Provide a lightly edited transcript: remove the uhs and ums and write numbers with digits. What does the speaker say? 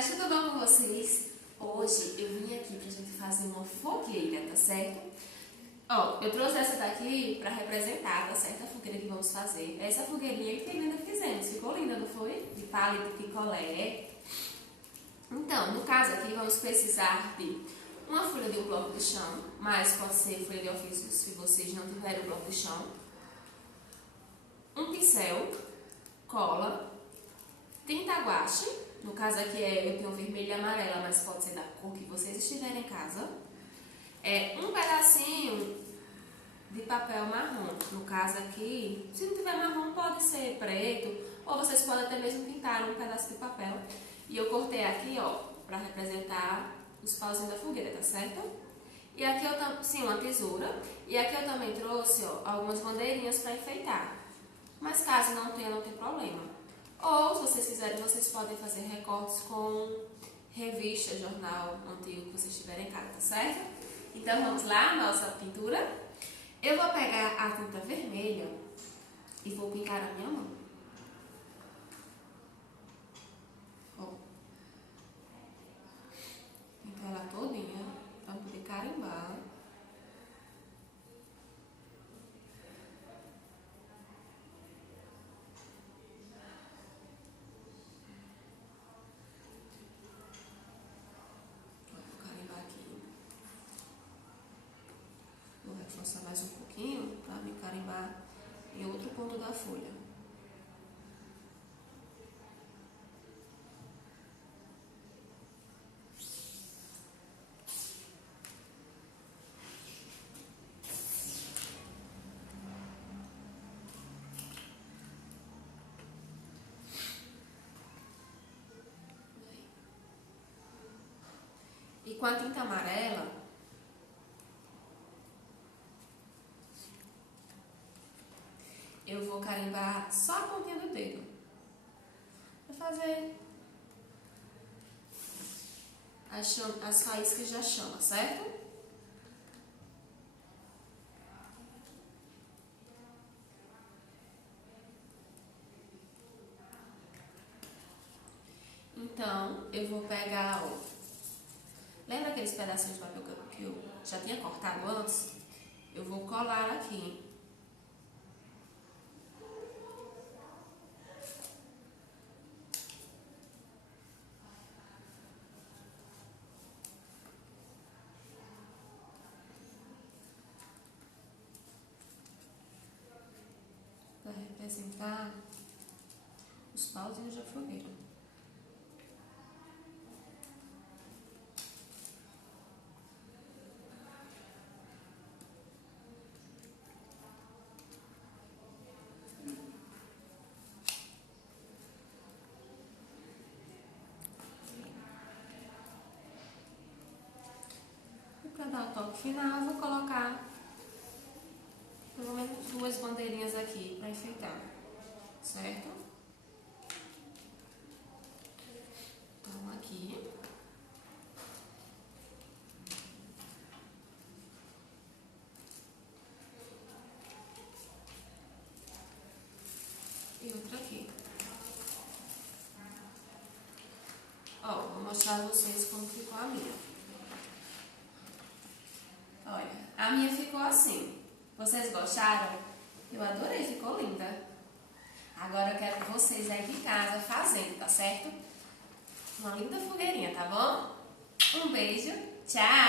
Gente, tudo bom com vocês? Hoje eu vim aqui pra gente fazer uma fogueira, tá certo? Ó, eu trouxe essa daqui pra representar, tá certo? A fogueira que vamos fazer. Essa fogueirinha que ainda fizemos. Ficou linda, não foi? De palito, picolé. Então, no caso aqui, vamos precisar de uma folha de um bloco de chão, mas pode ser folha de ofício se vocês não tiverem o bloco de chão. Um pincel, cola, tinta guache, no caso aqui eu tenho vermelho e amarela, mas pode ser da cor que vocês estiverem em casa. Um pedacinho de papel marrom, no caso aqui, se não tiver marrom pode ser preto, ou vocês podem até mesmo pintar um pedaço de papel. E eu cortei aqui, ó, pra representar os pauzinhos da fogueira, tá certo? E aqui sim, uma tesoura, e aqui eu também trouxe, ó, algumas bandeirinhas pra enfeitar. Mas caso não tenha, não tem problema. Ou, se vocês quiserem, vocês podem fazer recortes com revista, jornal antigo que vocês tiverem em casa, tá certo? Então, vamos lá, nossa pintura. Eu vou pegar a tinta vermelha e vou pintar a minha mão. Ó. Pintar ela todinha, pra poder carimbar. Vou reforçar mais um pouquinho para me carimbar em outro ponto da folha. E com a tinta amarela, eu vou carimbar só a pontinha do dedo. Vou fazer as faíscas da chama, certo? Então, eu vou pegar, ó, lembra aqueles pedacinhos de papel que eu já tinha cortado antes? Eu vou colar aqui. Para representar os pauzinhos da fogueira. E para dar o toque final, eu vou colocar pelo menos 2 bandeirinhas aqui para enfeitar, certo? Então aqui. E outra aqui. Ó, vou mostrar a vocês como ficou a minha. Olha, a minha ficou assim. Vocês gostaram? Eu adorei, ficou linda. Agora eu quero vocês aí de casa fazendo, tá certo? Uma linda fogueirinha, tá bom? Um beijo, tchau!